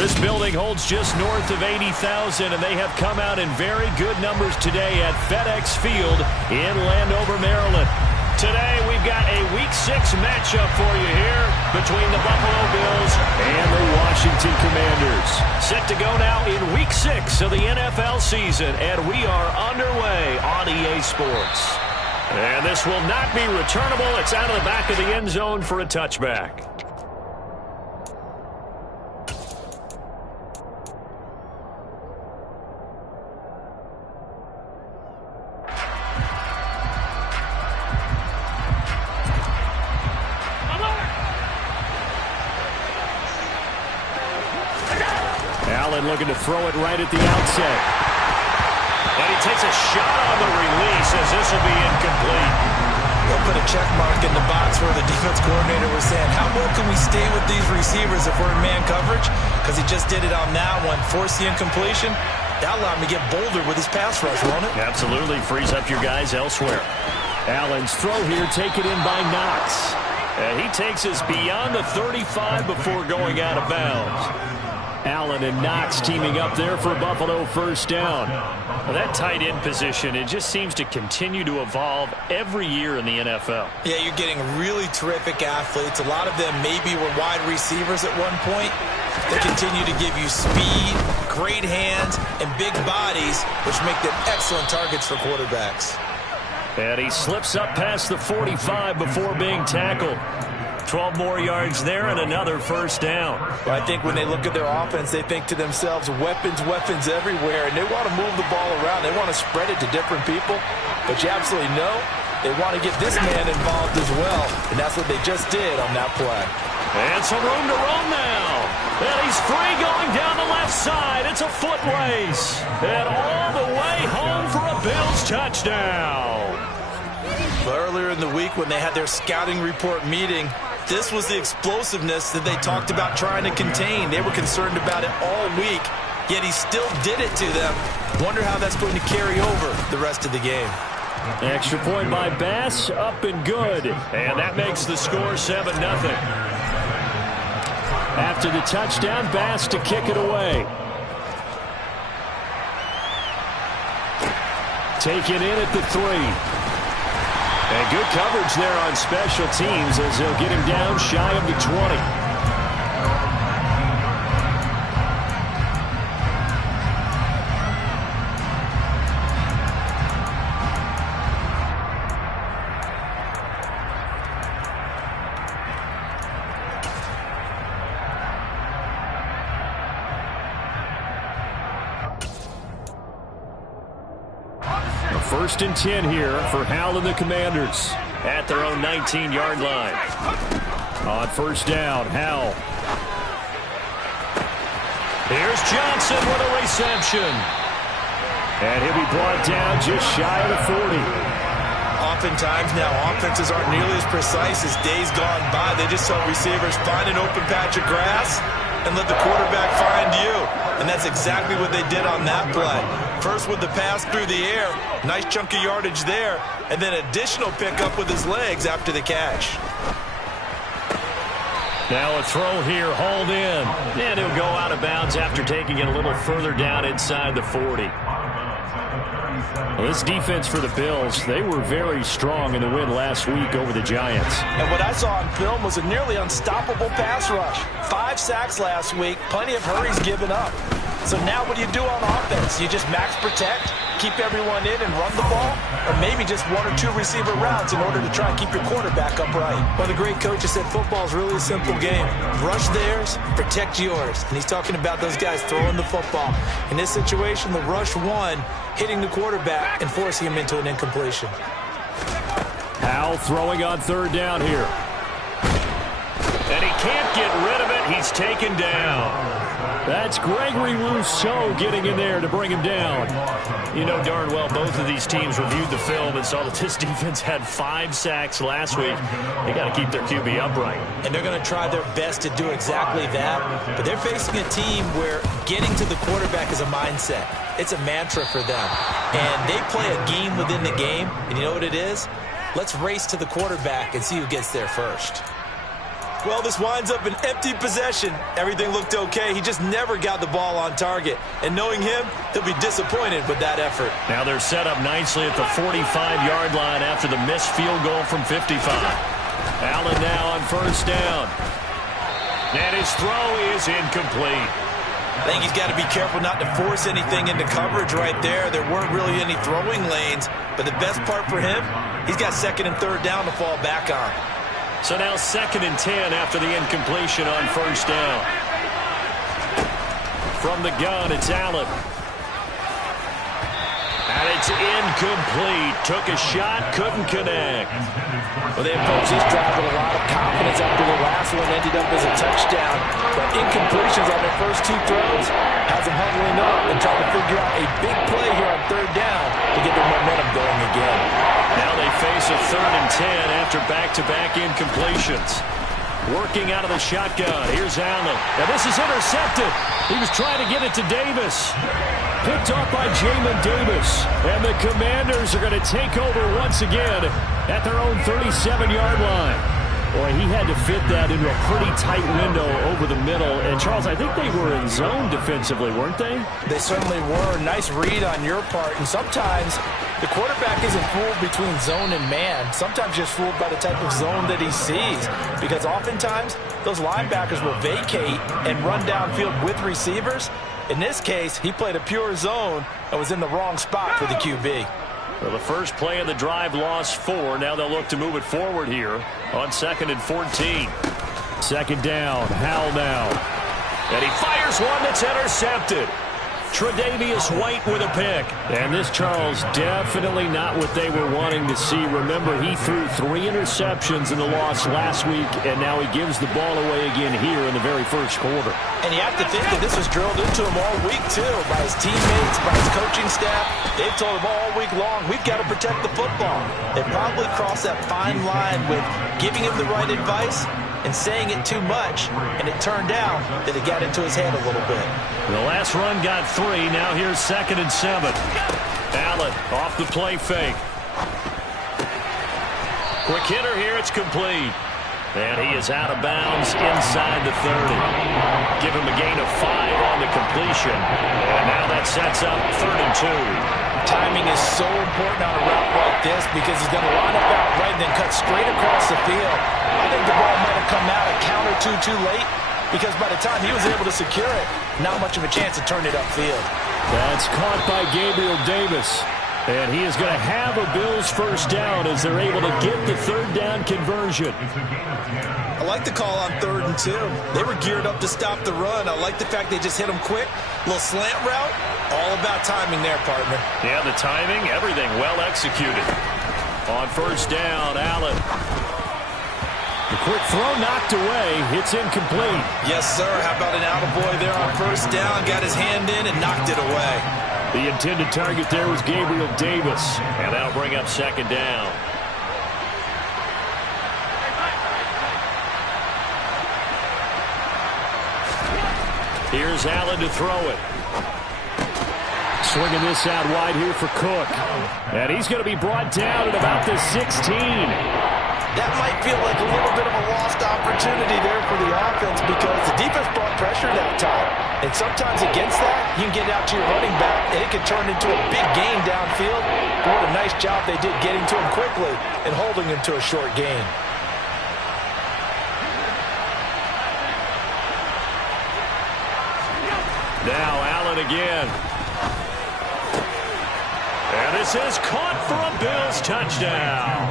This building holds just north of 80,000, and they have come out in very good numbers today at FedEx Field in Landover, Maryland. Today, we've got a Week 6 matchup for you here between the Buffalo Bills and the Washington Commanders. Set to go now in Week 6 of the NFL season, and we are underway on EA Sports. And this will not be returnable. It's out of the back of the end zone for a touchback. Looking to throw it right at the outset. And he takes a shot on the release as this will be incomplete. They'll put a check mark in the box where the defense coordinator was saying, how well can we stay with these receivers if we're in man coverage? Because he just did it on that one. Force the incompletion. That allowed him to get bolder with his pass rush, won't it? Absolutely. Frees up your guys elsewhere. Allen's throw here taken in by Knox. And he takes us beyond the 35 before going out of bounds. Allen and Knox teaming up there for Buffalo first down. Well, that tight end position, it just seems to continue to evolve every year in the NFL. Yeah, you're getting really terrific athletes. A lot of them maybe were wide receivers at one point. They continue to give you speed, great hands, and big bodies, which make them excellent targets for quarterbacks. And he slips up past the 45 before being tackled. 12 more yards there and another first down. Well, I think when they look at their offense, they think to themselves, weapons everywhere, and they want to move the ball around. They want to spread it to different people, but you absolutely know they want to get this man involved as well, and that's what they just did on that play. And some room to roam now. And he's free going down the left side. It's a foot race. And all the way home for a Bills touchdown. Earlier in the week when they had their scouting report meeting, this was the explosiveness that they talked about trying to contain. They were concerned about it all week, yet he still did it to them. Wonder how that's going to carry over the rest of the game. Extra point by Bass, up and good. And that makes the score 7-0. After the touchdown, Bass to kick it away. Taken in at the 3. And good coverage there on special teams as they'll get him down shy of the 20. First and 10 here for Hal and the Commanders at their own 19-yard line. On first down, Hal. Here's Johnson with a reception. And he'll be brought down just shy of the 40. Oftentimes now, offenses aren't nearly as precise as days gone by. They just saw receivers find an open patch of grass and let the quarterback find you. And that's exactly what they did on that play. First with the pass through the air, nice chunk of yardage there, and then additional pickup with his legs after the catch. Now a throw here, hauled in. And he'll go out of bounds after taking it a little further down inside the 40. Well, this defense for the Bills, they were very strong in the win last week over the Giants. And what I saw on film was a nearly unstoppable pass rush. 5 sacks last week, plenty of hurries given up. So now what do you do on offense? You just max protect, keep everyone in and run the ball? Or maybe just 1 or 2 receiver routes in order to try and keep your quarterback upright? Well, the great coach has said football is really a simple game. Rush theirs, protect yours. And he's talking about those guys throwing the football. In this situation, the rush won, hitting the quarterback and forcing him into an incompletion. Hal throwing on third down here. And he can't get rid of it. He's taken down. That's Gregory Rousseau getting in there to bring him down. You know darn well both of these teams reviewed the film and saw that this defense had 5 sacks last week. They got to keep their QB upright. And they're going to try their best to do exactly that. But they're facing a team where getting to the quarterback is a mindset. It's a mantra for them. And they play a game within the game. And you know what it is? Let's race to the quarterback and see who gets there first. Well, this winds up an empty possession. Everything looked okay. He just never got the ball on target. And knowing him, he'll be disappointed with that effort. Now they're set up nicely at the 45-yard line after the missed field goal from 55. Allen now on first down. And his throw is incomplete. I think he's got to be careful not to force anything into coverage right there. There weren't really any throwing lanes. But the best part for him, he's got second and third down to fall back on. So now second and 10 after the incompletion on first down. From the gun, it's Allen. And it's incomplete. Took a shot, couldn't connect. Well, they approached this drive with a lot of confidence after the last one ended up as a touchdown. But incompletions on their first two throws has them huddling up and trying to figure out a big play here on third down to get their momentum going again. Now they face a third and 10 after back-to-back incompletions. Working out of the shotgun. Here's Allen. Now this is intercepted. He was trying to get it to Davis. Picked off by Jamin Davis. And the Commanders are going to take over once again at their own 37-yard line. Boy, he had to fit that into a pretty tight window over the middle. And, Charles, I think they were in zone defensively, weren't they? They certainly were. Nice read on your part. And sometimes the quarterback isn't fooled between zone and man. Sometimes just fooled by the type of zone that he sees. Because oftentimes those linebackers will vacate and run downfield with receivers. In this case, he played a pure zone and was in the wrong spot for the QB. Well, the first play of the drive lost 4. Now they'll look to move it forward here on second and 14. Second down. Howell now. And he fires one that's intercepted. Tre'Davious White with a pick. And this, Charles, definitely not what they were wanting to see. Remember, he threw 3 interceptions in the loss last week, and now he gives the ball away again here in the very first quarter. And you have to think that this was drilled into him all week, too, by his teammates, by his coaching staff. They've told him all week long, we've got to protect the football. They probably crossed that fine line with giving him the right advice and saying it too much, and it turned out that it got into his head a little bit. The last run got 3. Now here's second and 7. Allen off the play fake. Quick hitter here. It's complete. And he is out of bounds inside the 30. Give him a gain of 5 on the completion. And now that sets up third and 2. Timing is so important on a route like this because he's going to line up out right and then cut straight across the field. I think the ball might have come out a count or two too late because by the time he was able to secure it, not much of a chance to turn it upfield. That's caught by Gabriel Davis. And he is going to have a Bills first down as they're able to get the third down conversion. I like the call on third and 2. They were geared up to stop the run. I like the fact they just hit him quick. Little slant route. All about timing there, partner. Yeah, the timing, everything well executed. On first down, Allen. The quick throw knocked away. It's incomplete. Yes, sir. How about an attaboy there on first down? Got his hand in and knocked it away. The intended target there was Gabriel Davis. And that'll bring up second down. Here's Allen to throw it. Swinging this out wide here for Cook. And he's going to be brought down at about the 16. That might feel like a little bit of a lost opportunity there for the offense because the defense brought pressure that time. And sometimes against that, you can get out to your running back, and it can turn into a big gain downfield. But what a nice job they did getting to him quickly and holding him to a short gain. Now Allen again. And this is caught for a Bills touchdown.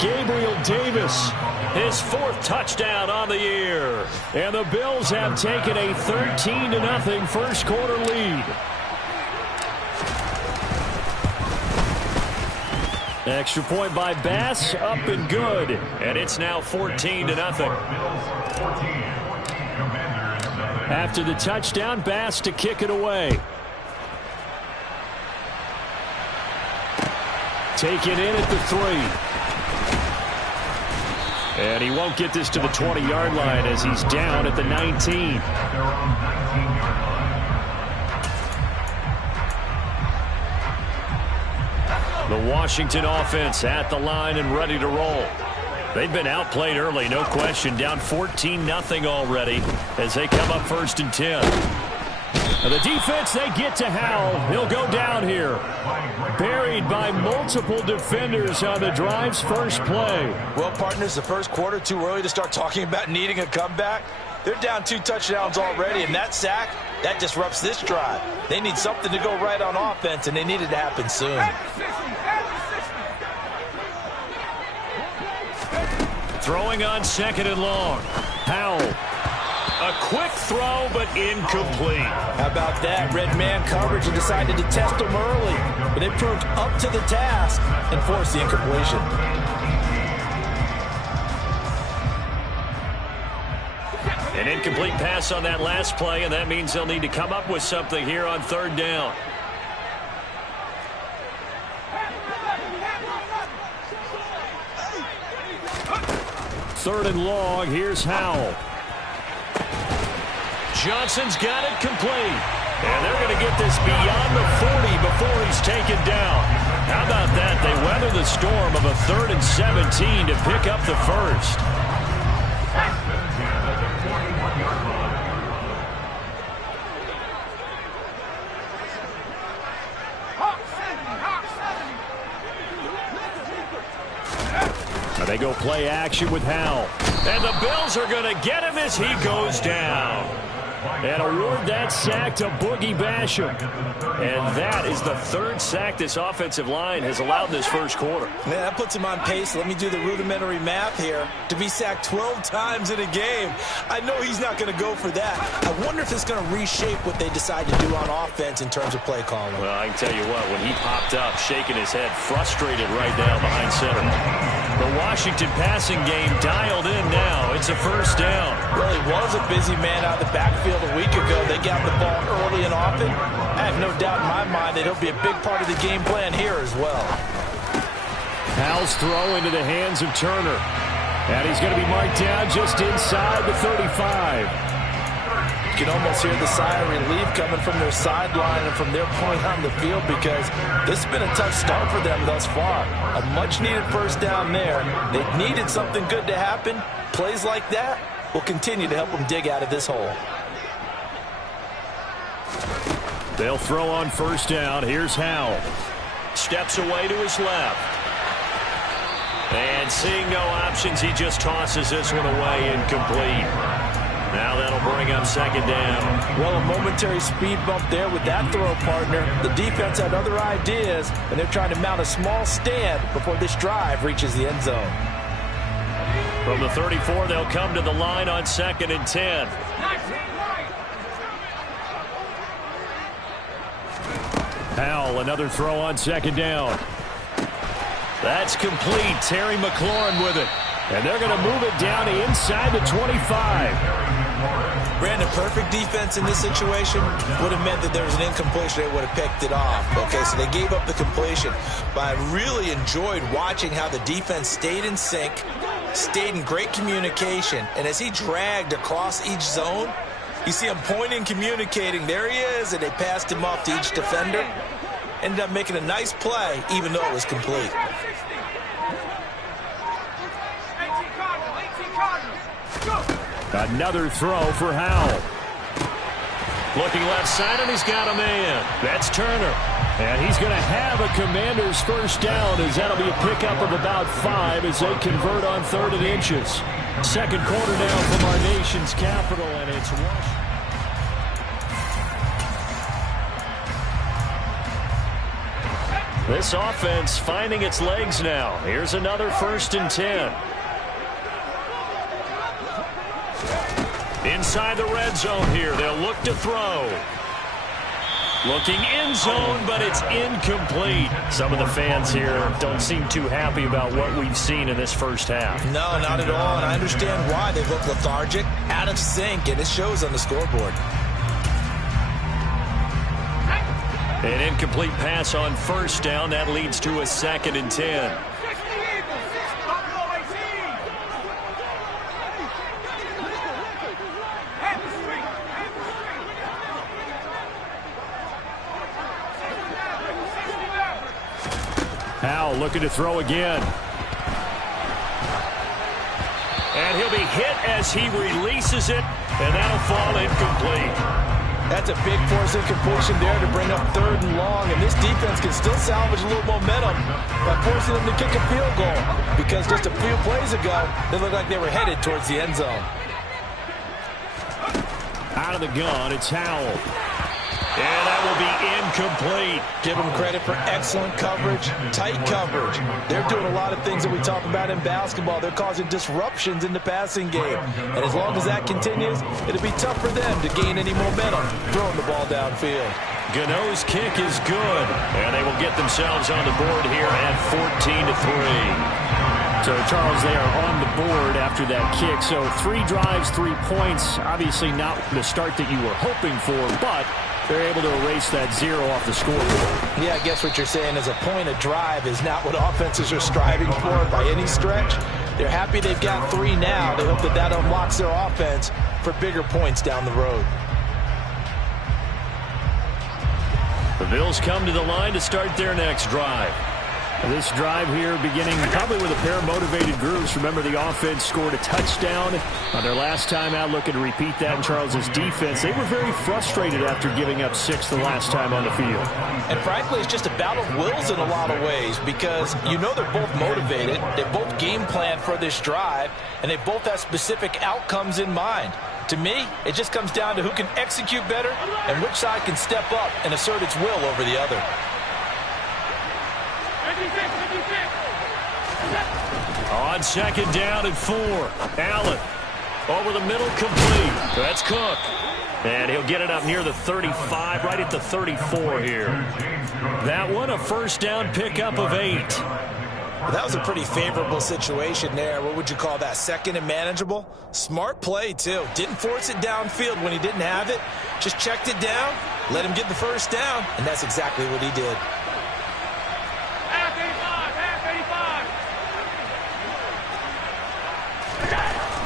Gabriel Davis, his 4th touchdown on the year. And the Bills have taken a 13-0 first quarter lead. Extra point by Bass, up and good. And it's now 14-0. After the touchdown, Bass to kick it away. Take it in at the 3. And he won't get this to the 20-yard line as he's down at the 19. The Washington offense at the line and ready to roll. They've been outplayed early, no question. Down 14-0 already as they come up 1st and 10. And the defense, they get to Howell. He'll go down here. Buried by multiple defenders on the drive's first play. Well, partners, the first quarter, too early to start talking about needing a comeback. They're down 2 touchdowns already, and that sack, that disrupts this drive. They need something to go right on offense, and they need it to happen soon. Throwing on 2nd and long. Howell. A quick throw, but incomplete. How about that? Red man coverage and decided to test them early. But it proved up to the task and forced the incompletion. An incomplete pass on that last play, and that means they'll need to come up with something here on 3rd down. Third and long, here's Howell. Johnson's got it complete. And they're going to get this beyond the 40 before he's taken down. How about that? They weather the storm of a 3rd and 17 to pick up the first. They go play action with Howell. And the Bills are going to get him as he goes down. And award that sack to Boogie Basham. And that is the 3rd sack this offensive line has allowed this first quarter. Man, that puts him on pace. Let me do the rudimentary math here. To be sacked 12 times in a game. I know he's not going to go for that. I wonder if it's going to reshape what they decide to do on offense in terms of play calling. Well, I can tell you what, when he popped up, shaking his head, frustrated right now behind center. The Washington passing game dialed in now. It's a 1st down. Well, he was a busy man out of the backfield a week ago. They got the ball early and often. I have no doubt in my mind that he'll be a big part of the game plan here as well. Howell's throw into the hands of Turner. And he's going to be marked down just inside the 35. You can almost hear the sigh of relief coming from their sideline and from their point on the field because this has been a tough start for them thus far. A much-needed 1st down there. They needed something good to happen. Plays like that will continue to help them dig out of this hole. They'll throw on 1st down. Here's Howell. Steps away to his left. And seeing no options, he just tosses this one away incomplete. Now that'll bring up 2nd down. Well, a momentary speed bump there with that throw, partner. The defense had other ideas, and they're trying to mount a small stand before this drive reaches the end zone. From the 34, they'll come to the line on 2nd and 10. Howell, another throw on 2nd down. That's complete. Terry McLaurin with it. And they're going to move it down to inside the 25. Brandon, perfect defense in this situation would have meant that there was an incompletion. They would have picked it off. Okay, so they gave up the completion. But I really enjoyed watching how the defense stayed in sync, stayed in great communication. And as he dragged across each zone, you see him pointing, communicating. There he is, and they passed him off to each defender. Ended up making a nice play, even though it was complete. Another throw for Howell. Looking left side, and he's got a man. That's Turner. And he's going to have a Commanders 1st down, as that'll be a pickup of about 5 as they convert on 3rd and inches. 2nd quarter now from our nation's capital, and it's Washington. This offense finding its legs now. Here's another 1st and 10. Inside the red zone here. They'll look to throw. Looking end zone, but it's incomplete. Some of the fans here don't seem too happy about what we've seen in this first half. No, not at all, and I understand why. They look lethargic, out of sync, and it shows on the scoreboard. An incomplete pass on 1st down. That leads to a 2nd and 10. Howell looking to throw again. to be hit as he releases it, and that'll fall incomplete. That's a big force incompletion there to bring up 3rd and long, and this defense can still salvage a little momentum by forcing them to kick a field goal, because just a few plays ago, they looked like they were headed towards the end zone. Out of the gun, it's Howell. And that will be incomplete. Give them credit for excellent coverage, tight coverage. They're doing a lot of things that we talk about in basketball. They're causing disruptions in the passing game. And as long as that continues, it'll be tough for them to gain any momentum throwing the ball downfield. Gano's kick is good. And they will get themselves on the board here at 14-3. So, Charles, they are on the board after that kick. So 3 drives, 3 points. Obviously not the start that you were hoping for, but they're able to erase that 0 off the scoreboard. Yeah, I guess what you're saying is a point a drive is not what offenses are striving for by any stretch. They're happy they've got 3 now. They hope that that unlocks their offense for bigger points down the road. The Bills come to the line to start their next drive. This drive here beginning probably with a pair of motivated groups. Remember, the offense scored a touchdown on their last time out, looking to repeat that in Charles's defense. They were very frustrated after giving up 6 the last time on the field. And frankly, it's just a battle of wills in a lot of ways, because you know they're both motivated. They both game plan for this drive, and they both have specific outcomes in mind. To me, it just comes down to who can execute better and which side can step up and assert its will over the other. On 2nd down and 4. Allen over the middle, complete. That's Cook. And he'll get it up near the 35, right at the 34 here. That one, a 1st down pickup of 8. Well, that was a pretty favorable situation there. What would you call that? 2nd and manageable? Smart play, too. Didn't force it downfield when he didn't have it. Just checked it down, let him get the 1st down, and that's exactly what he did.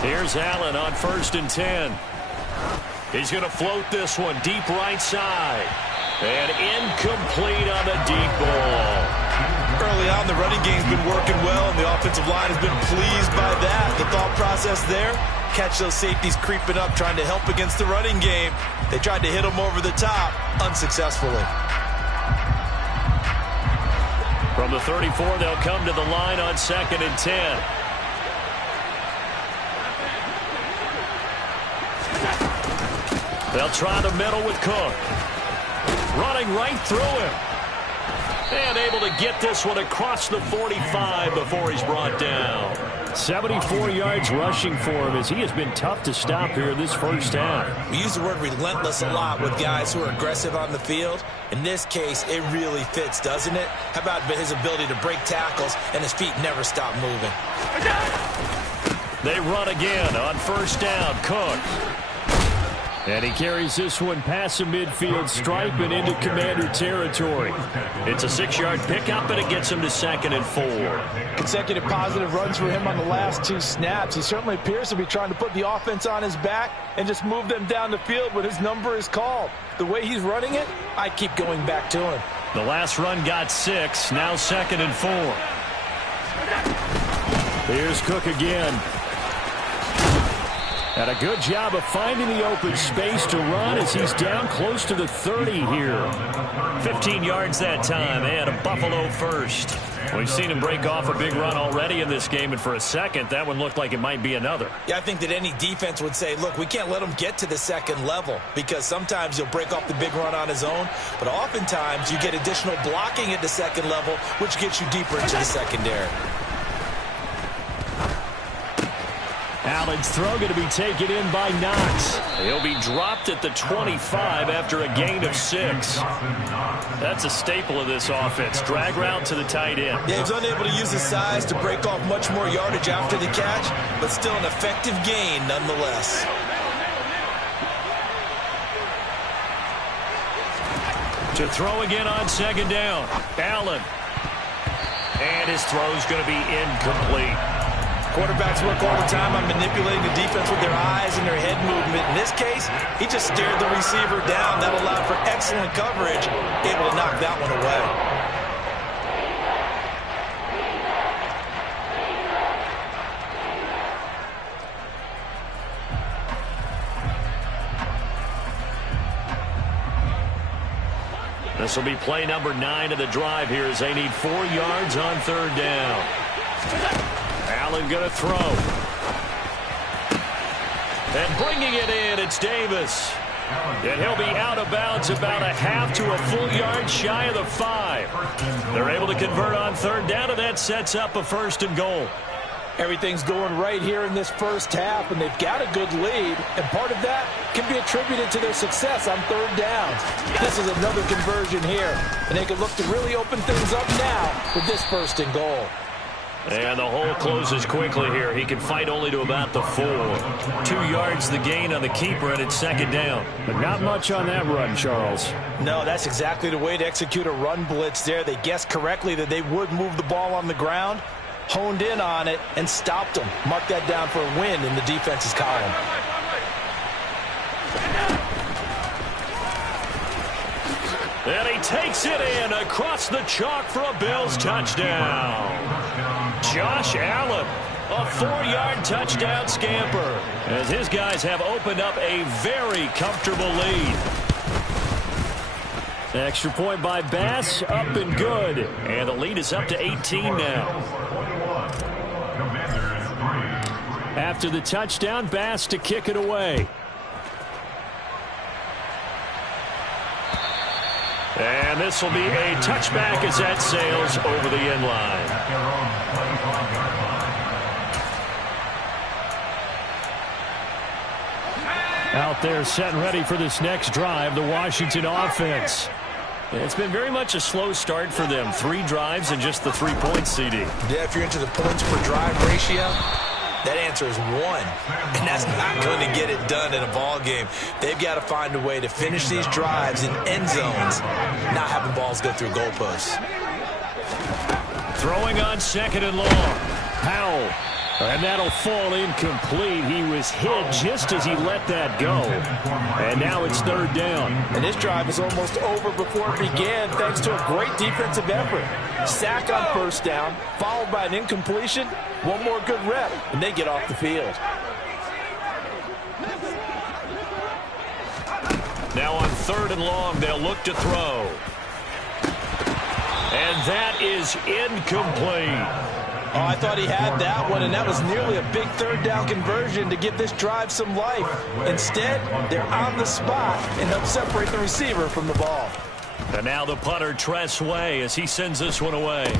Here's Allen on 1st and 10. He's going to float this one deep right side. And incomplete on the deep ball. Early on, the running game's been working well, and the offensive line has been pleased by that. The thought process there, catch those safeties creeping up, trying to help against the running game. They tried to hit them over the top, unsuccessfully. From the 34, they'll come to the line on 2nd and 10. They'll try the middle with Cook. Running right through him. And able to get this one across the 45 before he's brought down. 74 yards rushing for him, as he has been tough to stop here this 1st half. We use the word relentless a lot with guys who are aggressive on the field. In this case, it really fits, doesn't it? How about his ability to break tackles and his feet never stop moving? They run again on 1st down. Cook. And he carries this one past the midfield stripe and into Commander territory. It's a 6-yard pickup, and it gets him to 2nd and 4. Consecutive positive runs for him on the last 2 snaps. He certainly appears to be trying to put the offense on his back and just move them down the field when his number is called. The way he's running it, I keep going back to him. The last run got 6, now 2nd and 4. Here's Cook again. And a good job of finding the open space to run as he's down close to the 30 here. 15 yards that time, and a Buffalo 1st. We've seen him break off a big run already in this game, and for a second, that one looked like it might be another. Yeah, I think that any defense would say, look, we can't let him get to the 2nd level, because sometimes he'll break off the big run on his own, but oftentimes you get additional blocking at the 2nd level, which gets you deeper into the secondary. Allen's throw going to be taken in by Knox. He'll be dropped at the 25 after a gain of 6. That's a staple of this offense. Drag route to the tight end. Yeah, he was unable to use his size to break off much more yardage after the catch, but still an effective gain nonetheless. To throw again on 2nd down. Allen. And his throw's going to be incomplete. Quarterbacks work all the time on manipulating the defense with their eyes and their head movement. In this case, he just stared the receiver down. That allowed for excellent coverage, able to knock that one away. This will be play number 9 of the drive here as they need 4 yards on 3rd down. Allen going to throw. And bringing it in, it's Davis. And he'll be out of bounds about a half to a full yard shy of the 5. They're able to convert on 3rd down, and that sets up a 1st and goal. Everything's going right here in this first half, and they've got a good lead, and part of that can be attributed to their success on 3rd down. This is another conversion here, and they can look to really open things up now with this 1st and goal. And the hole closes quickly here. He can fight only to about the 4. 2 yards the gain on the keeper, and it's 2nd down. But not much on that run, Charles. No, that's exactly the way to execute a run blitz there. They guessed correctly that they would move the ball on the ground, honed in on it, and stopped them. Mark that down for a win in the defense's column. And he takes it in across the chalk for a Bills touchdown. Josh Allen, a 4-yard touchdown scamper, as his guys have opened up a very comfortable lead. Extra point by Bass, up and good. And the lead is up to 18 now. After the touchdown, Bass to kick it away. And this will be a touchback as that sails over the end line. Out there set and ready for this next drive, the Washington offense. It's been very much a slow start for them. 3 drives and just the 3 points, CD. Yeah, if you're into the points per drive ratio, that answer is 1. And that's not going to get it done in a ball game. They've got to find a way to finish these drives in end zones, not having balls go through goalposts. Throwing on 2nd and long. Powell. And that'll fall incomplete. He was hit just as he let that go. And now it's 3rd down. And this drive is almost over before it began thanks to a great defensive effort. Sack on 1st down, followed by an incompletion. One more good rep, and they get off the field. Now on 3rd and long, they'll look to throw. And that is incomplete. Oh, I thought he had that one, and that was nearly a big 3rd down conversion to give this drive some life. Instead, they're on the spot and help separate the receiver from the ball. And now the punter, Tress Way, as he sends this one away.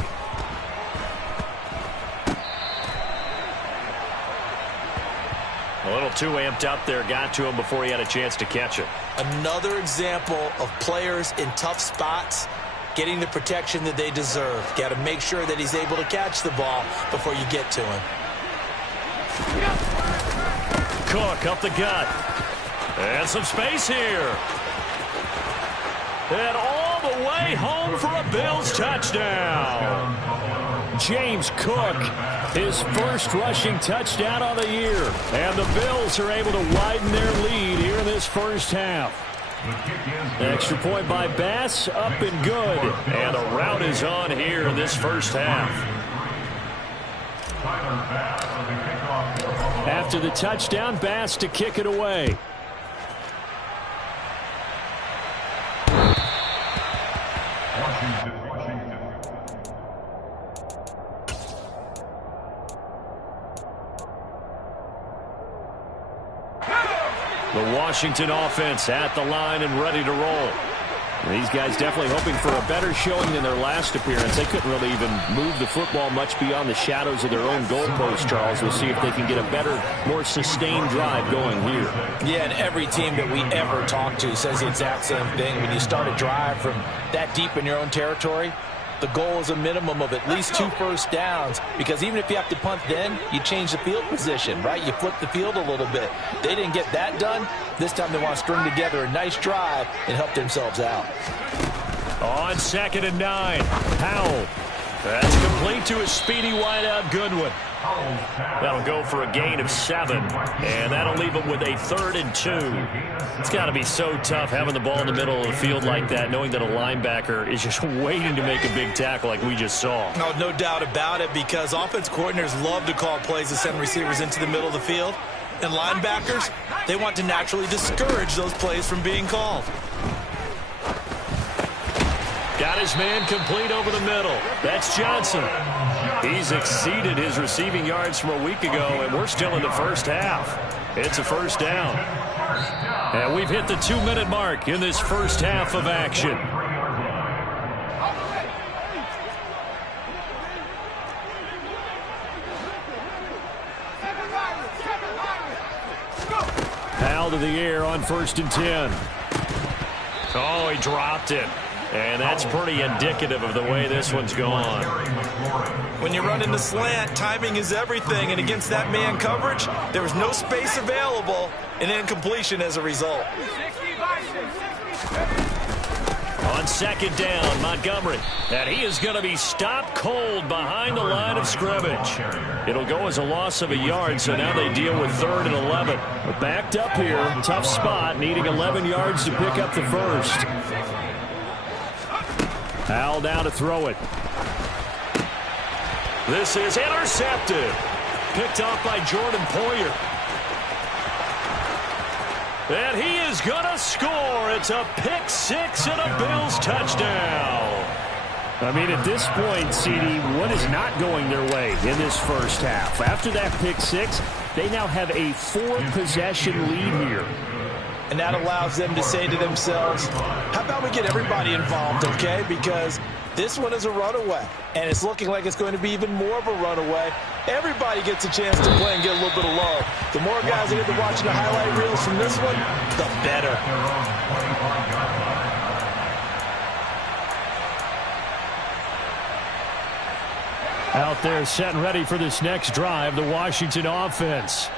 A little too amped up there, got to him before he had a chance to catch it. Another example of players in tough spots getting the protection that they deserve. Got to make sure that he's able to catch the ball before you get to him. Cook up the gut. And some space here. And all the way home for a Bills touchdown. James Cook, his first rushing touchdown of the year. And the Bills are able to widen their lead here in this first half. Extra point by Bass, up and good. And the route is on here in this first half. After the touchdown, Bass to kick it away. The Washington offense at the line and ready to roll. These guys definitely hoping for a better showing than their last appearance. They couldn't really even move the football much beyond the shadows of their own goalpost, Charles. We'll see if they can get a better, more sustained drive going here. Yeah, and every team that we ever talk to says the exact same thing. When you start a drive from that deep in your own territory, the goal is a minimum of at least 2 first downs, because even if you have to punt then, you change the field position, right? You flip the field a little bit. They didn't get that done. This time they want to string together a nice drive and help themselves out. On 2nd and 9, Powell. That's complete to a speedy wideout Goodwin. That'll go for a gain of 7, and that'll leave them with a 3rd and 2. It's got to be so tough having the ball in the middle of the field like that, knowing that a linebacker is just waiting to make a big tackle like we just saw. No doubt about it, because offense coordinators love to call plays to send receivers into the middle of the field. And linebackers, they want to naturally discourage those plays from being called. Got his man complete over the middle. That's Johnson. He's exceeded his receiving yards from a week ago, and we're still in the first half. It's a first down. And we've hit the 2-minute mark in this first half of action. Foul to the air on 1st and 10. Oh, he dropped it. And that's pretty indicative of the way this one's gone. When you run in the slant, timing is everything. And against that man coverage, there was no space available, and incompletion as a result. On 2nd down, Montgomery. And he is going to be stopped cold behind the line of scrimmage. It'll go as a loss of a yard, so now they deal with 3rd and 11. But backed up here, tough spot, needing 11 yards to pick up the first. Howell down to throw it. This is intercepted. Picked off by Jordan Poyer. And he is going to score. It's a pick 6 and a Bills touchdown. I mean, at this point, CD, what is not going their way in this first half? After that pick 6, they now have a 4-possession lead here. And that allows them to say to themselves, how about we get everybody involved, okay? Because this one is a runaway, and it's looking like it's going to be even more of a runaway. Everybody gets a chance to play and get a little bit of love. The more guys that get to watching the highlight reels from this one, the better. Out there set and ready for this next drive, the Washington offense.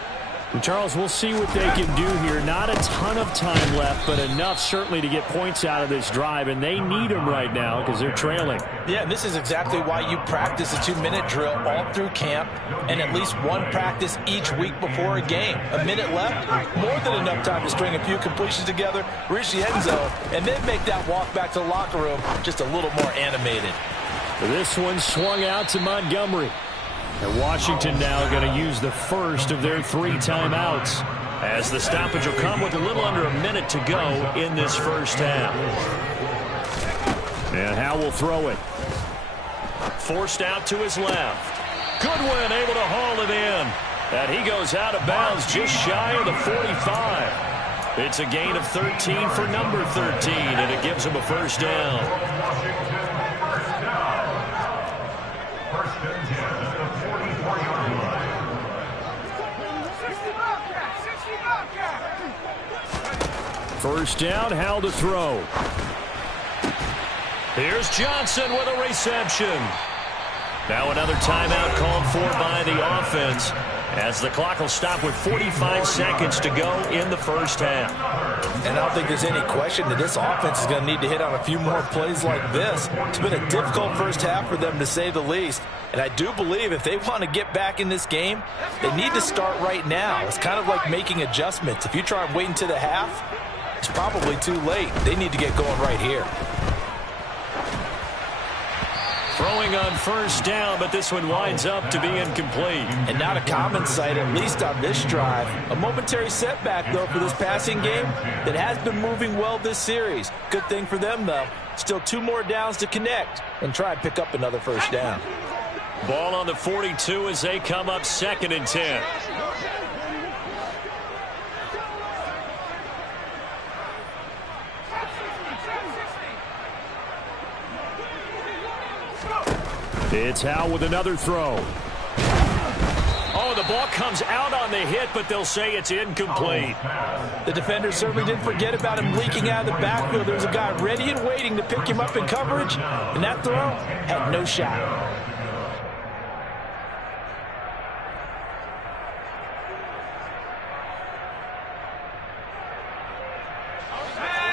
And Charles, we'll see what they can do here. Not a ton of time left, but enough certainly to get points out of this drive, and they need them right now because they're trailing. Yeah, and this is exactly why you practice a 2-minute drill all through camp and at least one practice each week before a game. A minute left, more than enough time to string a few completions together, reach the end zone, and then make that walk back to the locker room just a little more animated. This one swung out to Montgomery. And Washington now going to use the first of their 3 timeouts, as the stoppage will come with a little under a minute to go in this first half. And Howell will throw it. Forced out to his left. Goodwin able to haul it in. And he goes out of bounds just shy of the 45. It's a gain of 13 for number 13, and it gives him a first down. First down, Howell to throw. Here's Johnson with a reception. Now another timeout called for by the offense, as the clock will stop with 45 seconds to go in the first half. And I don't think there's any question that this offense is going to need to hit on a few more plays like this. It's been a difficult first half for them, to say the least. And I do believe if they want to get back in this game, they need to start right now. It's kind of like making adjustments. If you try and wait until the half, it's probably too late. They need to get going right here. Throwing on first down, but this one winds up to be incomplete. And not a common sight, at least on this drive. A momentary setback, though, for this passing game that has been moving well this series. Good thing for them, though. Still 2 more downs to connect and try and pick up another first down. Ball on the 42 as they come up 2nd and 10. It's Howell with another throw. Oh, the ball comes out on the hit, but they'll say it's incomplete. The defender certainly didn't forget about him leaking out of the backfield. There was a guy ready and waiting to pick him up in coverage, and that throw had no shot.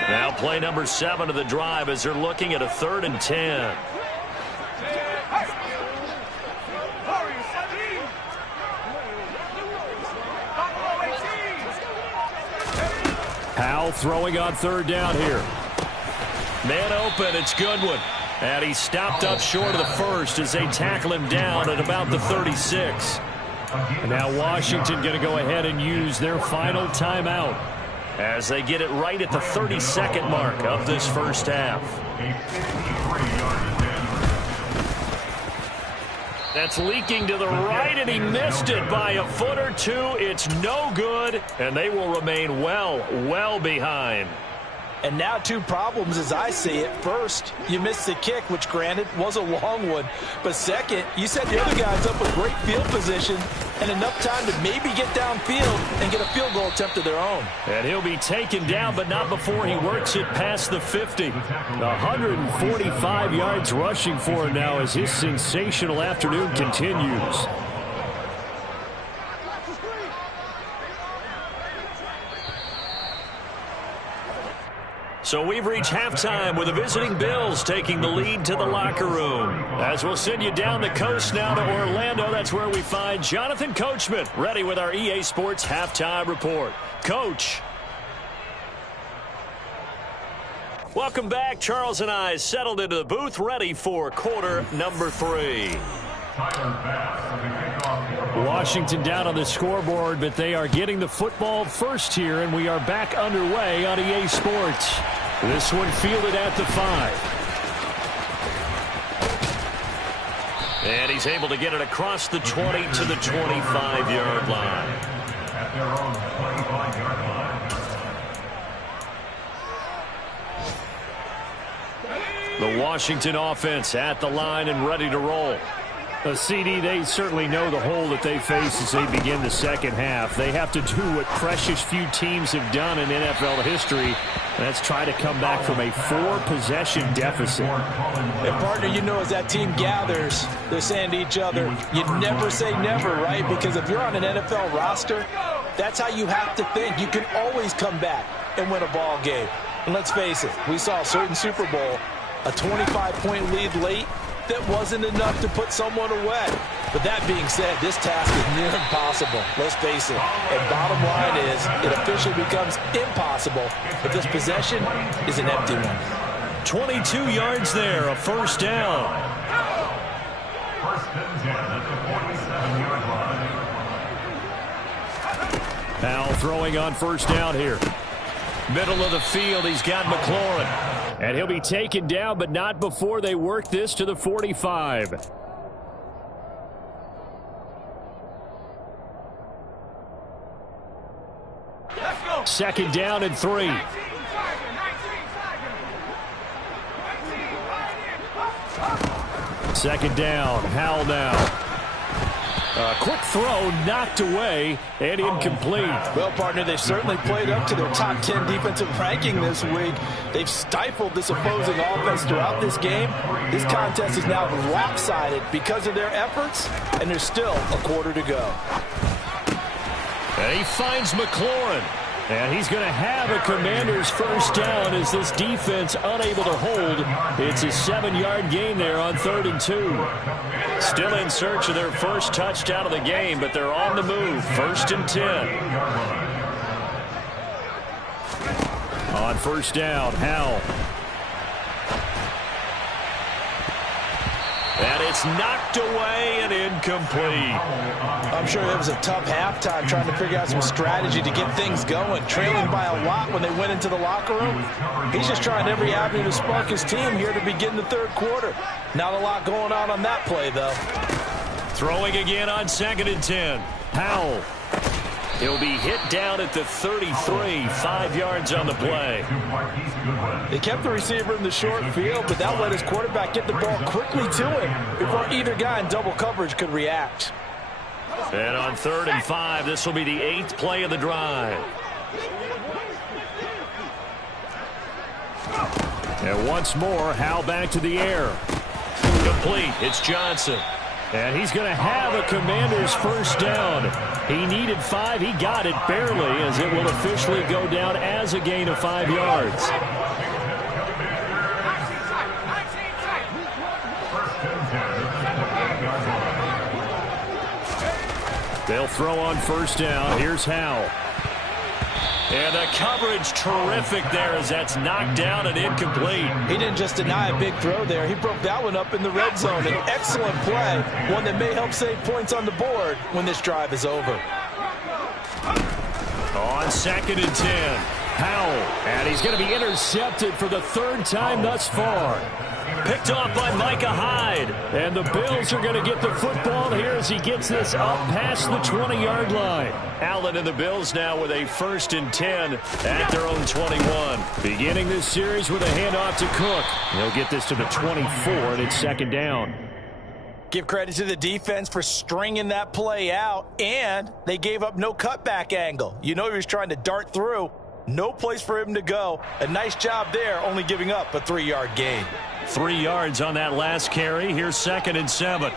Now play number 7 of the drive as they're looking at a 3rd and 10. Howell throwing on 3rd down here. Man open, it's Goodwin. And he stopped up short of the first as they tackle him down at about the 36. And now Washington going to go ahead and use their final timeout. as they get it right at the 30-second mark of this first half. That's leaking to the right, and he missed it by a foot or two. It's no good, and they will remain well behind. And now two problems as I see it. First, you missed the kick, which granted was a long one. But second, you set the other guys up with great field position and enough time to maybe get downfield and get a field goal attempt of their own. And he'll be taken down, but not before he works it past the 50. 145 yards rushing for him now as his sensational afternoon continues. So we've reached halftime with the visiting Bills taking the lead to the locker room. As we'll send you down the coast now to Orlando, that's where we find Jonathan Coachman, ready with our EA Sports Halftime Report. Coach. Welcome back. Charles and I settled into the booth, ready for quarter number 3. Washington down on the scoreboard, but they are getting the football first here, and we are back underway on EA Sports. This one fielded at the 5. And he's able to get it across the 20 to the 25-yard line. At their own 25-yard line. The Washington offense at the line and ready to roll. CD, they certainly know the hole that they face as they begin the second half. They have to do what precious few teams have done in NFL history. That's try to come back from a 4-possession deficit. And partner, you know, as that team gathers, they're saying to each other, you never say never, right? Because if you're on an NFL roster, that's how you have to think. You can always come back and win a ball game. And let's face it, we saw a certain Super Bowl, a 25-point lead late, that wasn't enough to put someone away. But that being said, this task is near impossible. Let's face it. And bottom line is, it officially becomes impossible if this possession is an empty one. 22 yards there, a first down. First and 10 at the 47-yard line. Powell throwing on first down here. Middle of the field, he's got McLaurin. And he'll be taken down, but not before they work this to the 45. Second down and 3. Second down, Howell now. A quick throw knocked away and incomplete. Well, partner, they've certainly played up to their top 10 defensive ranking this week. They've stifled this opposing offense throughout this game. This contest is now lopsided because of their efforts, and there's still a quarter to go. And he finds McLaurin. And he's going to have a Commanders first down as this defense unable to hold. It's a 7-yard gain there on 3rd and 2. Still in search of their first touchdown of the game, but they're on the move. 1st and 10. On first down, Howell. And it's knocked away and incomplete. I'm sure it was a tough halftime trying to figure out some strategy to get things going. Trailing by a lot when they went into the locker room. He's just trying every avenue to spark his team here to begin the 3rd quarter. Not a lot going on that play, though. Throwing again on 2nd and 10. Howell. He'll be hit down at the 33, 5 yards on the play. They kept the receiver in the short field, but that let his quarterback get the ball quickly to him before either guy in double coverage could react. And on 3rd and 5, this will be the 8th play of the drive. And once more, Howell back to the air. Complete. It's Johnson. And he's going to have a Commanders first down. He needed 5. He got it barely, as it will officially go down as a gain of 5 yards. They'll throw on first down. Here's Howell. And the coverage terrific there as that's knocked down and incomplete. He didn't just deny a big throw there. He broke that one up in the red zone. An excellent play, one that may help save points on the board when this drive is over. On 2nd and 10. Powell, and he's going to be intercepted for the third time thus far. Picked off by Micah Hyde. And the Bills are going to get the football here as he gets this up past the 20-yard line. Allen and the Bills now with a 1st and 10 at their own 21. Beginning this series with a handoff to Cook. He'll get this to the 24, and it's 2nd down. Give credit to the defense for stringing that play out, and they gave up no cutback angle. You know he was trying to dart through. No place for him to go. A nice job there, only giving up a 3-yard gain. 3 yards on that last carry. Here's 2nd and 7.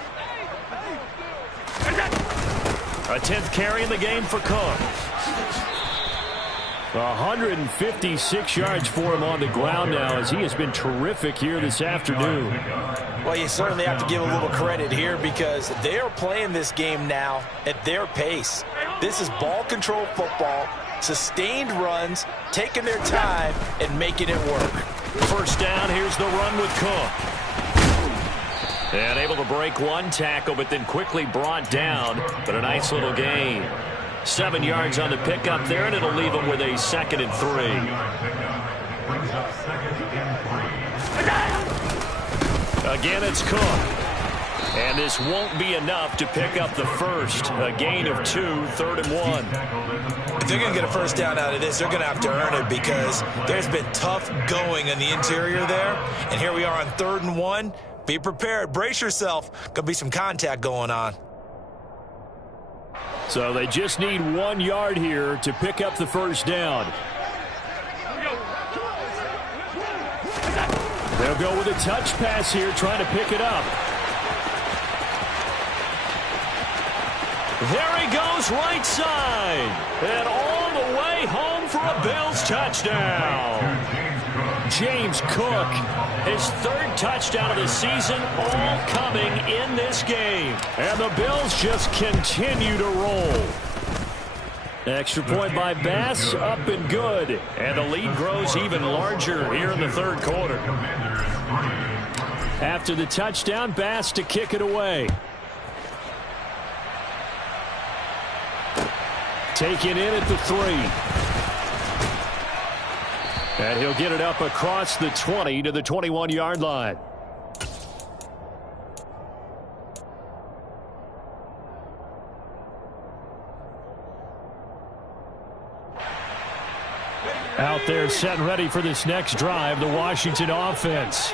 A 10th carry in the game for Cook. 156 yards for him on the ground now as he has been terrific here this afternoon. Well, you certainly have to give a little credit here because they are playing this game now at their pace. This is ball control football, sustained runs, taking their time and making it work. 1st down, here's the run with Cook. And able to break one tackle, but then quickly brought down. But a nice little gain. 7 yards on the pickup there, and it'll leave him with a 2nd and 3. Again, it's Cook. And this won't be enough to pick up the first. A gain of 2, 3rd and 1. If they're going to get a 1st down out of this, they're going to have to earn it because there's been tough going in the interior there. And here we are on 3rd and 1. Be prepared. Brace yourself. Going to be some contact going on. So they just need 1 yard here to pick up the 1st down. They'll go with a touch pass here, trying to pick it up. There he goes, right side. And all the way home for a Bills touchdown. James Cook, his 3rd touchdown of the season, all coming in this game. And the Bills just continue to roll. Extra point by Bass, up and good. And the lead grows even larger here in the 3rd quarter. After the touchdown, Bass to kick it away. Taken in at the 3. And he'll get it up across the 20 to the 21-yard line. Out there set and ready for this next drive, the Washington offense.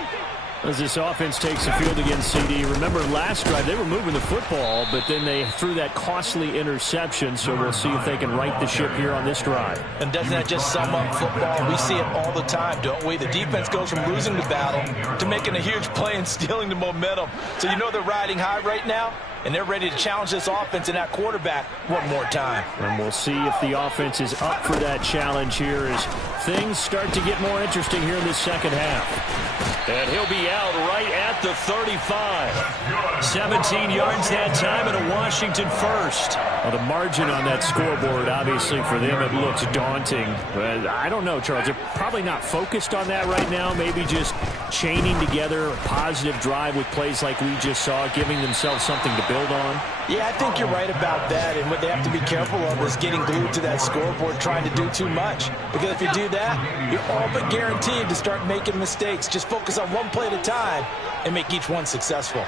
As this offense takes the field against CD. Remember last drive they were moving the football, but then they threw that costly interception, so we'll see if they can right the ship here on this drive. And doesn't that just sum up football? We see it all the time, don't we? The defense goes from losing the battle to making a huge play and stealing the momentum. So you know they're riding high right now, and they're ready to challenge this offense and that quarterback one more time. And we'll see if the offense is up for that challenge here as things start to get more interesting here in this 2nd half. And he'll be out right at the 35. 17 yards that time and a Washington 1st. Well, the margin on that scoreboard, obviously, for them, it looks daunting. But I don't know, Charles. They're probably not focused on that right now. Maybe just chaining together a positive drive with plays like we just saw, giving themselves something to build on. Yeah, I think you're right about that. And what they have to be careful of is getting glued to that scoreboard trying to do too much. Because if you do that, you're all but guaranteed to start making mistakes. Just focus on one play at a time and make each one successful.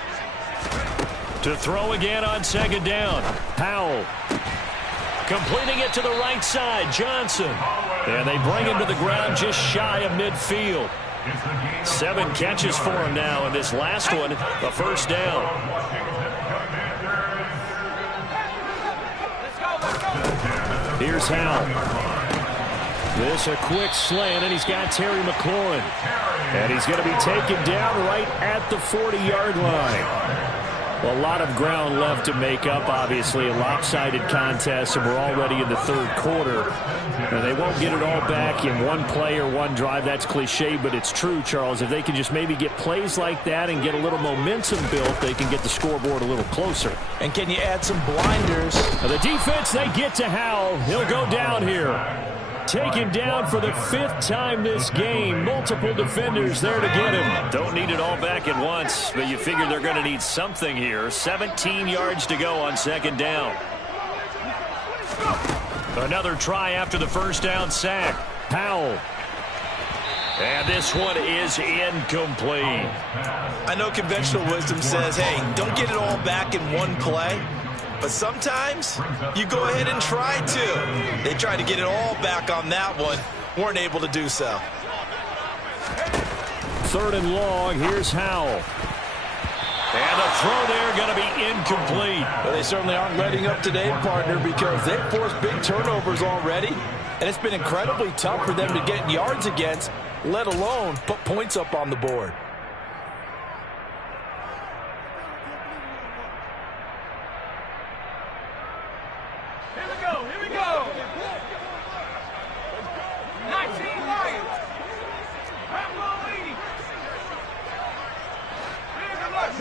To throw again on 2nd down. Powell. Completing it to the right side, Johnson. And they bring him to the ground just shy of midfield. 7 catches for him now, and this last one, a 1st down. Here's Howell. This a quick slant, and he's got Terry McLaurin. And he's going to be taken down right at the 40-yard line. Well, a lot of ground left to make up, obviously. A lopsided contest, and we're already in the 3rd quarter. And they won't get it all back in one play or one drive. That's cliche, but it's true, Charles. If they can just maybe get plays like that and get a little momentum built, they can get the scoreboard a little closer. And can you add some blinders? Now the defense, they get to Howell. He'll go down here. Taken down for the 5th time this game. Multiple defenders there to get him. Don't need it all back at once, but you figure they're going to need something here. 17 yards to go on 2nd down. Another try after the 1st down sack. Howell. And this one is incomplete. I know conventional wisdom says, hey, don't get it all back in one play. But sometimes you go ahead and try to. They tried to get it all back on that one. Weren't able to do so. 3rd and long. Here's Howell. And the throw there going to be incomplete. Well, they certainly aren't letting up today, partner, because they've forced big turnovers already. And it's been incredibly tough for them to get yards against, let alone put points up on the board. Here we go, here we go. 19 Lions.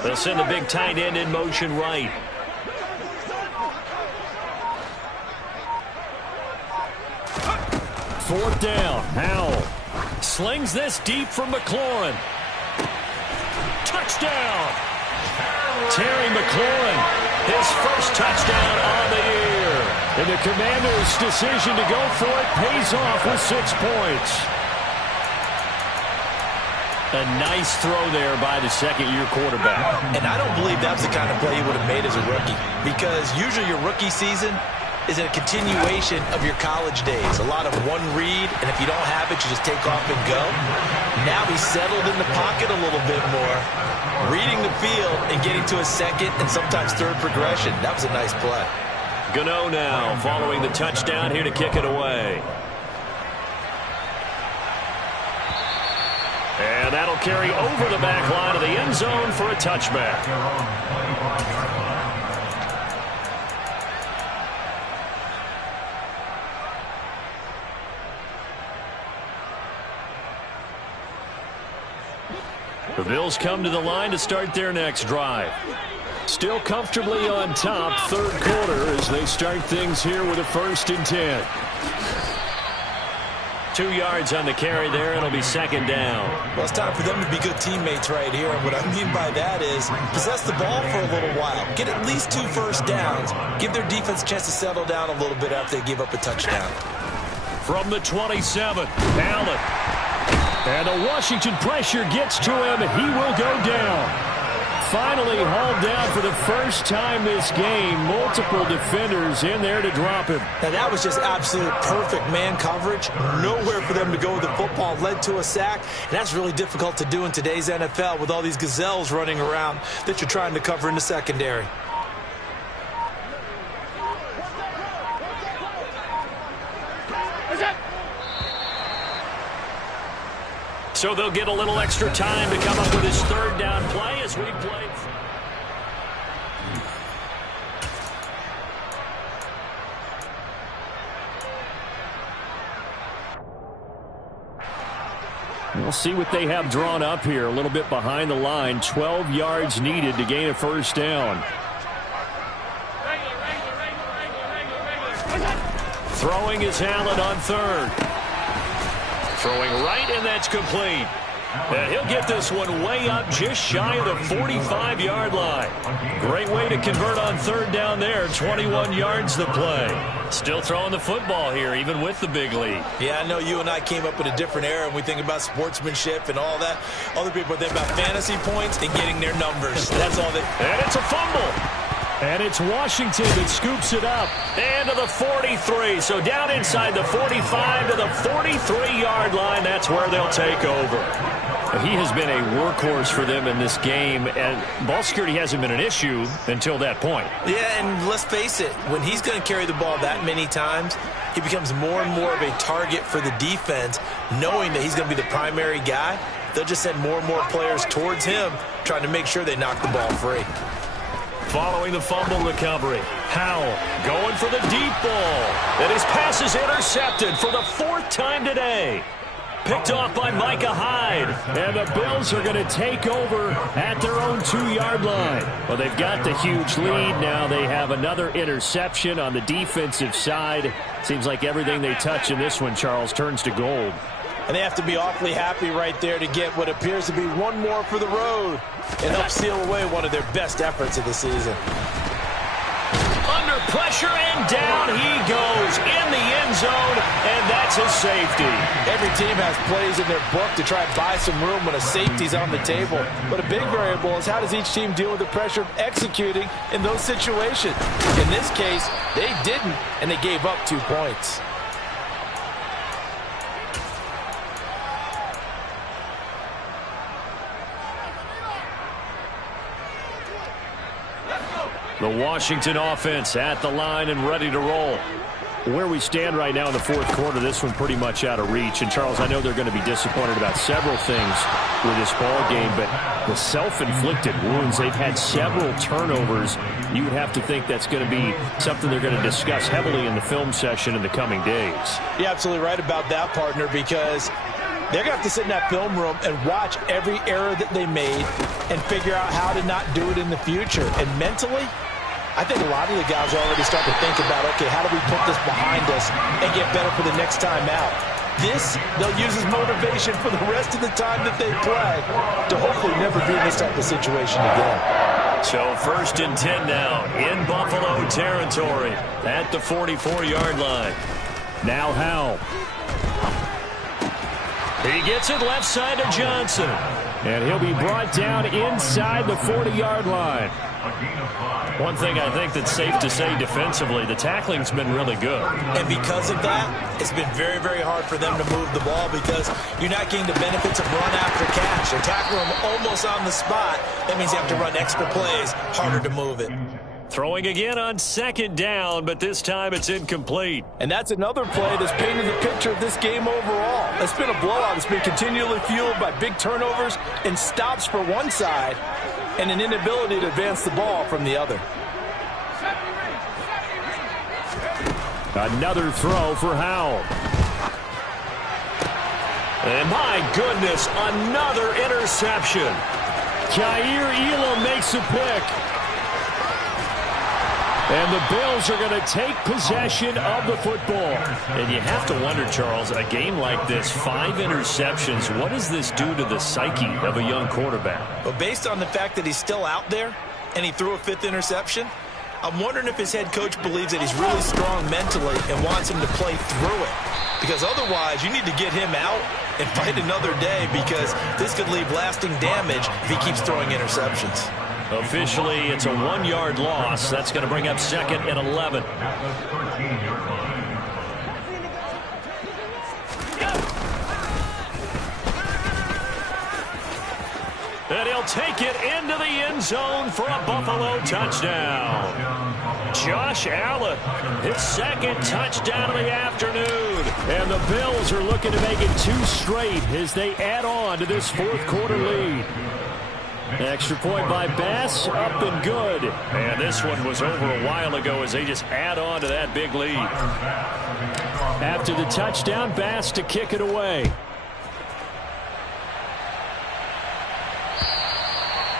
They'll send the big tight end in motion right. Fourth down. Howell. Slings this deep from McLaurin. Touchdown. Terry McLaurin, his first touchdown on the year. And the Commanders' decision to go for it pays off with 6 points. A nice throw there by the second-year quarterback. And I don't believe that's the kind of play he would have made as a rookie, because usually your rookie season is a continuation of your college days. A lot of one read, and if you don't have it, you just take off and go. Now he's settled in the pocket a little bit more, reading the field and getting to a second and sometimes third progression. That was a nice play. Gano now following the touchdown here to kick it away. And that'll carry over the back line of the end zone for a touchback. The Bills come to the line to start their next drive. Still comfortably on top, 3rd quarter, as they start things here with a 1st and 10. 2 yards on the carry there. It'll be 2nd down. Well, it's time for them to be good teammates right here. And what I mean by that is possess the ball for a little while. Get at least 2 first downs. Give their defense a chance to settle down a little bit after they give up a touchdown. From the 27, Allen. And the Washington pressure gets to him. He will go down. Finally hauled down for the first time this game. Multiple defenders in there to drop him. Now that was just absolute perfect man coverage. Nowhere for them to go with the football. Led to a sack. And that's really difficult to do in today's NFL with all these gazelles running around that you're trying to cover in the secondary. So they'll get a little extra time to come up with his 3rd down play as we play. We'll see what they have drawn up here. A little bit behind the line. 12 yards needed to gain a 1st down. Throwing is Allen on 3rd. Throwing right, and that's complete. And he'll get this one way up just shy of the 45-yard line. Great way to convert on 3rd down there. 21 yards the play. Still throwing the football here, even with the big lead. Yeah, I know you and I came up in a different era, and we think about sportsmanship and all that. Other people think about fantasy points and getting their numbers. That's all they... And it's a fumble. And it's Washington that scoops it up. And to the 43. So down inside the 45 to the 43-yard line. That's where they'll take over. He has been a workhorse for them in this game, and ball security hasn't been an issue until that point. Yeah, and let's face it, when he's going to carry the ball that many times, he becomes more and more of a target for the defense, knowing that he's going to be the primary guy. They'll just send more and more players towards him, trying to make sure they knock the ball free. Following the fumble recovery, Howell going for the deep ball. And his pass is intercepted for the 4th time today. Picked off by Micah Hyde. And the Bills are going to take over at their own 2-yard line. Well, they've got the huge lead now. They have another interception on the defensive side. Seems like everything they touch in this one, Charles, turns to gold. And they have to be awfully happy right there to get what appears to be one more for the road and help seal away one of their best efforts of the season. Under pressure, and down he goes in the end zone, and that's his safety. Every team has plays in their book to try and buy some room when a safety's on the table. But a big variable is how does each team deal with the pressure of executing in those situations. In this case, they didn't, and they gave up 2 points. The Washington offense at the line and ready to roll. Where we stand right now in the fourth quarter, this one pretty much out of reach. And, Charles, I know they're going to be disappointed about several things with this ball game, but the self-inflicted wounds, they've had several turnovers. You would have to think that's going to be something they're going to discuss heavily in the film session in the coming days. You're absolutely right about that, partner, because they're going to have to sit in that film room and watch every error that they made and figure out how to not do it in the future. And mentally, I think a lot of the guys are already starting to think about, okay, how do we put this behind us and get better for the next time out? This, they'll use as motivation for the rest of the time that they play to hopefully never be in this type of situation again. So 1st and 10 now in Buffalo territory at the 44-yard line. Now Howell. He gets it left side to Johnson. And he'll be brought down inside the 40-yard line. One thing I think that's safe to say defensively, the tackling's been really good. And because of that, it's been very, very hard for them to move the ball because you're not getting the benefits of run after catch. They're tackling them almost on the spot. That means you have to run extra plays, harder to move it. Throwing again on 2nd down, but this time it's incomplete. And that's another play that's painted the picture of this game overall. It's been a blowout. It's been continually fueled by big turnovers and stops for one side and an inability to advance the ball from the other. Another throw for Howell. And my goodness, another interception. Jair Elam makes a pick. And the Bills are going to take possession of the football. And you have to wonder, Charles, a game like this, 5 interceptions, what does this do to the psyche of a young quarterback? But based on the fact that he's still out there and he threw a 5th interception, I'm wondering if his head coach believes that he's really strong mentally and wants him to play through it. Because otherwise, you need to get him out and fight another day because this could leave lasting damage if he keeps throwing interceptions. Officially, it's a 1-yard loss. That's going to bring up 2nd and 11. And he'll take it into the end zone for a Buffalo touchdown. Josh Allen, his 2nd touchdown of the afternoon. And the Bills are looking to make it 2 straight as they add on to this fourth quarter lead. Extra point by Bass, up and good. And this one was over a while ago as they just add on to that big lead. After the touchdown, Bass to kick it away.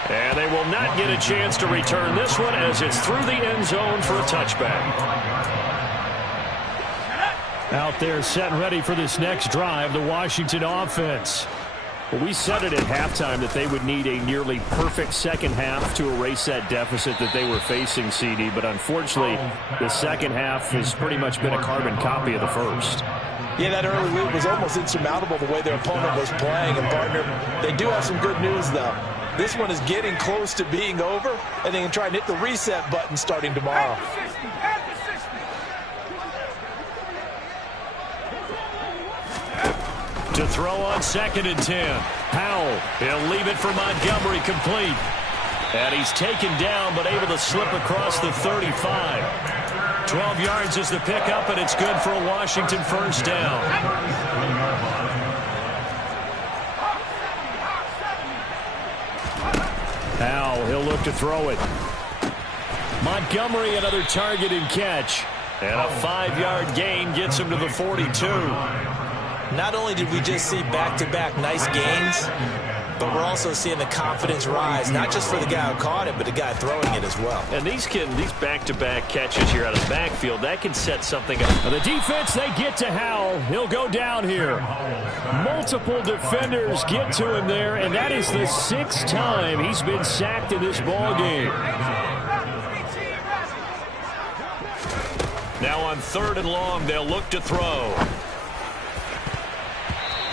And they will not get a chance to return this one as it's through the end zone for a touchback. Out there set and ready for this next drive, the Washington offense. Well, we said it at halftime that they would need a nearly perfect second half to erase that deficit that they were facing, CD. But unfortunately, the second half has pretty much been a carbon copy of the first. Yeah, that early lead was almost insurmountable the way their opponent was playing. And, partner, they do have some good news, though. This one is getting close to being over, and they can try and hit the reset button starting tomorrow. To throw on 2nd and 10. Howell, he'll leave it for Montgomery, complete. And he's taken down but able to slip across the 35. 12 yards is the pickup, and it's good for a Washington first down. Howell, he'll look to throw it. Montgomery, another target and catch. And a 5-yard gain gets him to the 42. Not only did we just see back-to-back nice gains, but we're also seeing the confidence rise, not just for the guy who caught it, but the guy throwing it as well. And these back-to-back catches here out of the backfield, that can set something up. The defense, they get to Howell. He'll go down here. Multiple defenders get to him there, and that is the 6th time he's been sacked in this ball game. Now on 3rd and long, they'll look to throw.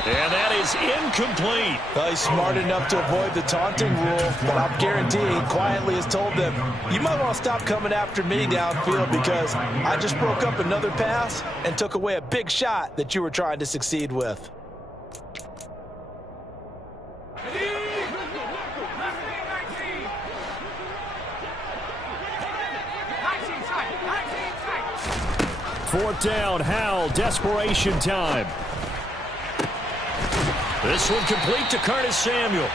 And that is incomplete. Well, he's smart enough to avoid the taunting rule, but I'll guarantee he quietly has told them, you might want to stop coming after me downfield because I just broke up another pass and took away a big shot that you were trying to succeed with. Fourth down, Howell, desperation time. This one complete to Curtis Samuel.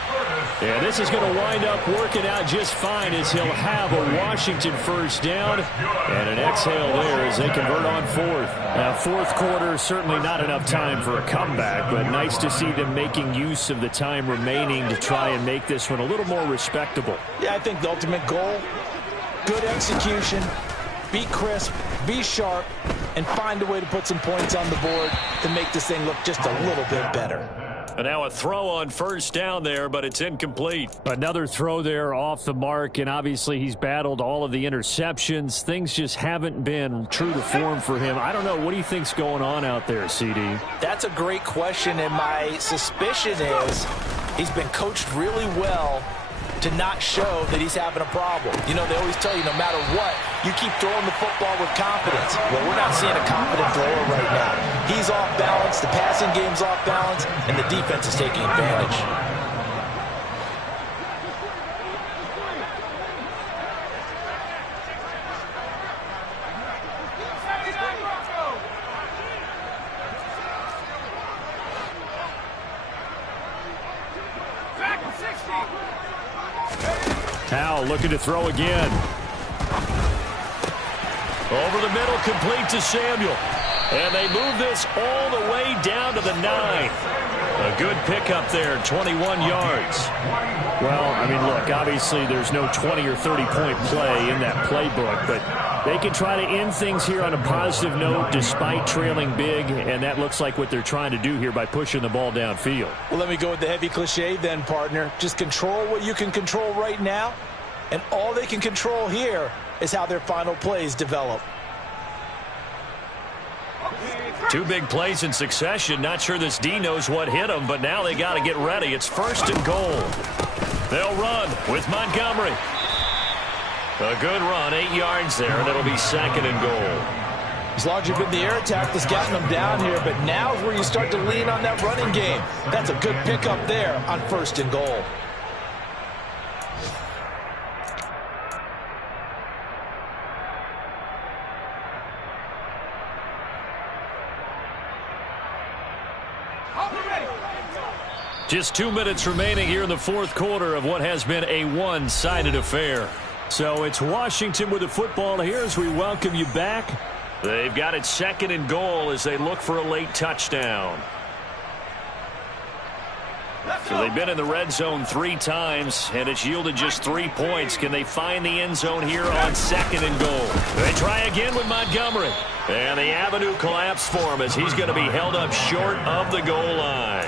And this is going to wind up working out just fine as he'll have a Washington first down and an exhale there as they convert on fourth. Now, fourth quarter, certainly not enough time for a comeback, but nice to see them making use of the time remaining to try and make this one a little more respectable. Yeah, I think the ultimate goal, good execution, be crisp, be sharp, and find a way to put some points on the board to make this thing look just a little bit better. And now a throw on first down there, but it's incomplete. Another throw there off the mark, and obviously he's battled all of the interceptions. Things just haven't been true to form for him. I don't know. What do you think's going on out there, CD? That's a great question, and my suspicion is he's been coached really well to not show that he's having a problem. You know, they always tell you no matter what, you keep throwing the football with confidence. Well, we're not seeing a confident thrower right now. He's off balance, the passing game's off balance, and the defense is taking advantage. Howell looking to throw again. Over the middle, complete to Samuel. And they move this all the way down to the 9. A good pickup there, 21 yards. Well, I mean, look, obviously there's no 20 or 30-point play in that playbook, but they can try to end things here on a positive note despite trailing big, and that looks like what they're trying to do here by pushing the ball downfield. Well, let me go with the heavy cliche then, partner. Just control what you can control right now, and all they can control here is how their final plays develop. Two big plays in succession. Not sure this D knows what hit them, but now they got to get ready. It's first and goal. They'll run with Montgomery. A good run, 8 yards there, and it'll be second and goal. As long as you've been the air attack that's gotten them down here, but now is where you start to lean on that running game. That's a good pickup there on first and goal. Just 2 minutes remaining here in the fourth quarter of what has been a one-sided affair. So it's Washington with the football here as we welcome you back. They've got it second and goal as they look for a late touchdown. So they've been in the red zone 3 times, and it's yielded just 3 points. Can they find the end zone here on second and goal? They try again with Montgomery. And the avenue collapsed for him as he's going to be held up short of the goal line.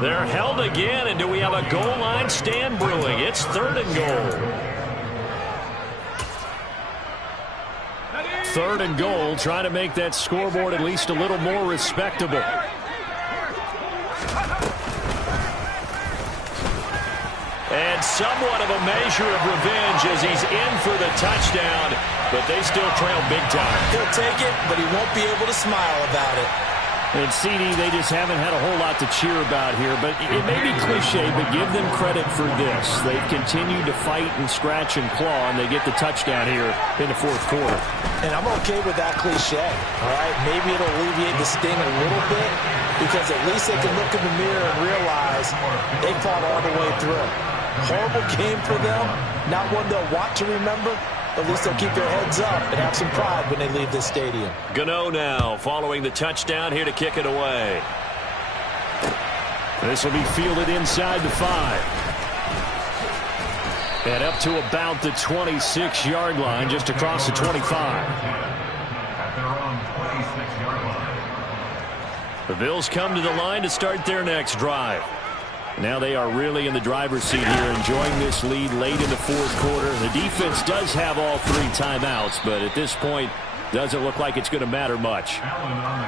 They're held again, and do we have a goal line stand brewing? It's third and goal. Third and goal, trying to make that scoreboard at least a little more respectable. And somewhat of a measure of revenge as he's in for the touchdown, but they still trail big time. He'll take it, but he won't be able to smile about it. And CD, they just haven't had a whole lot to cheer about here, but it may be cliche, but give them credit for this. They've continued to fight and scratch and claw, and they get the touchdown here in the fourth quarter. And I'm okay with that cliche, all right? Maybe it'll alleviate the sting a little bit, because at least they can look in the mirror and realize they fought all the way through. Horrible game for them, not one they'll want to remember. At least they'll keep their heads up and have some pride when they leave this stadium. Gano now following the touchdown here to kick it away. This will be fielded inside the 5. And up to about the 26-yard line, just across the 25. At their own 26-yard line. The Bills come to the line to start their next drive. Now they are really in the driver's seat here, enjoying this lead late in the fourth quarter. The defense does have all 3 timeouts, but at this point, Doesn't look like it's going to matter much.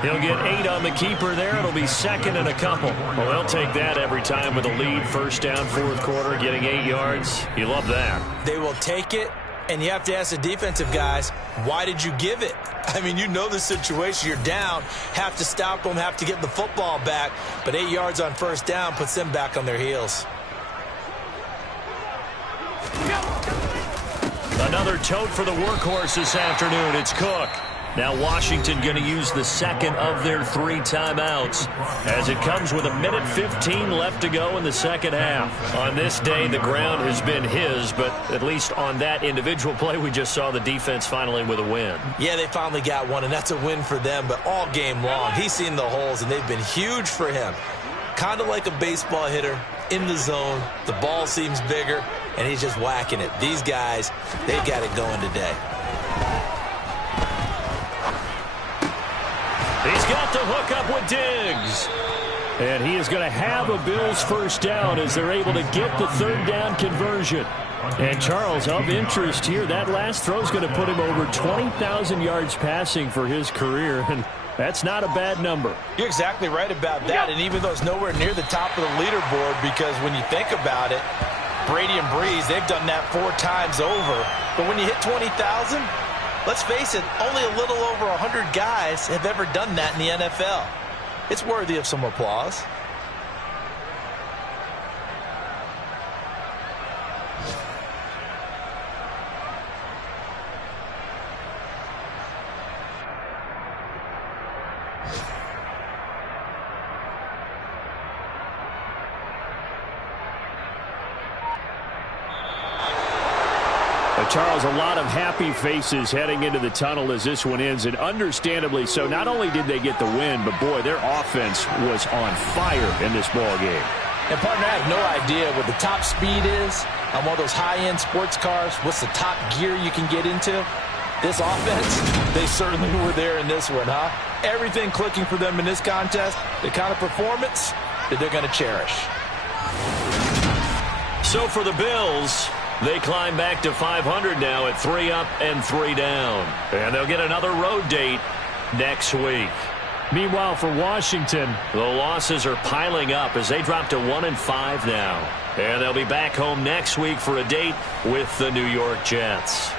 He'll get 8 on the keeper there. It'll be second and a couple. Well, they'll take that every time with a lead. First down, fourth quarter, getting 8 yards. You love that. They will take it, and you have to ask the defensive guys, why did you give it? I mean, you know the situation. You're down, have to stop them, have to get the football back. But 8 yards on first down puts them back on their heels. Another tote for the workhorse this afternoon. It's Cook. Now Washington going to use the second of their 3 timeouts as it comes with 1:15 left to go in the second half. On this day, the ground has been his, but at least on that individual play, we just saw the defense finally with a win. Yeah, they finally got one, and that's a win for them, but all game long, he's seen the holes, and they've been huge for him. Kind of like a baseball hitter in the zone. The ball seems bigger, and he's just whacking it. These guys, they've got it going today. He's got the hook up with Diggs. And he is going to have a Bills first down as they're able to get the third down conversion. And Charles, of interest here, that last throw is going to put him over 20,000 yards passing for his career, and that's not a bad number. You're exactly right about that, and even though it's nowhere near the top of the leaderboard, because when you think about it, Brady and Breeze, they've done that 4 times over. But when you hit 20,000, let's face it, only a little over 100 guys have ever done that in the NFL. It's worthy of some applause. Charles, a lot of happy faces heading into the tunnel as this one ends, and understandably so. Not only did they get the win, but, boy, their offense was on fire in this ball game. And, partner, I have no idea what the top speed is on one of those high-end sports cars. What's the top gear you can get into? This offense, they certainly were there in this one, huh? Everything clicking for them in this contest, the kind of performance that they're going to cherish. So for the Bills, they climb back to 500 now at 3 up and 3 down. And they'll get another road date next week. Meanwhile, for Washington, the losses are piling up as they drop to 1-5 now. And they'll be back home next week for a date with the New York Jets.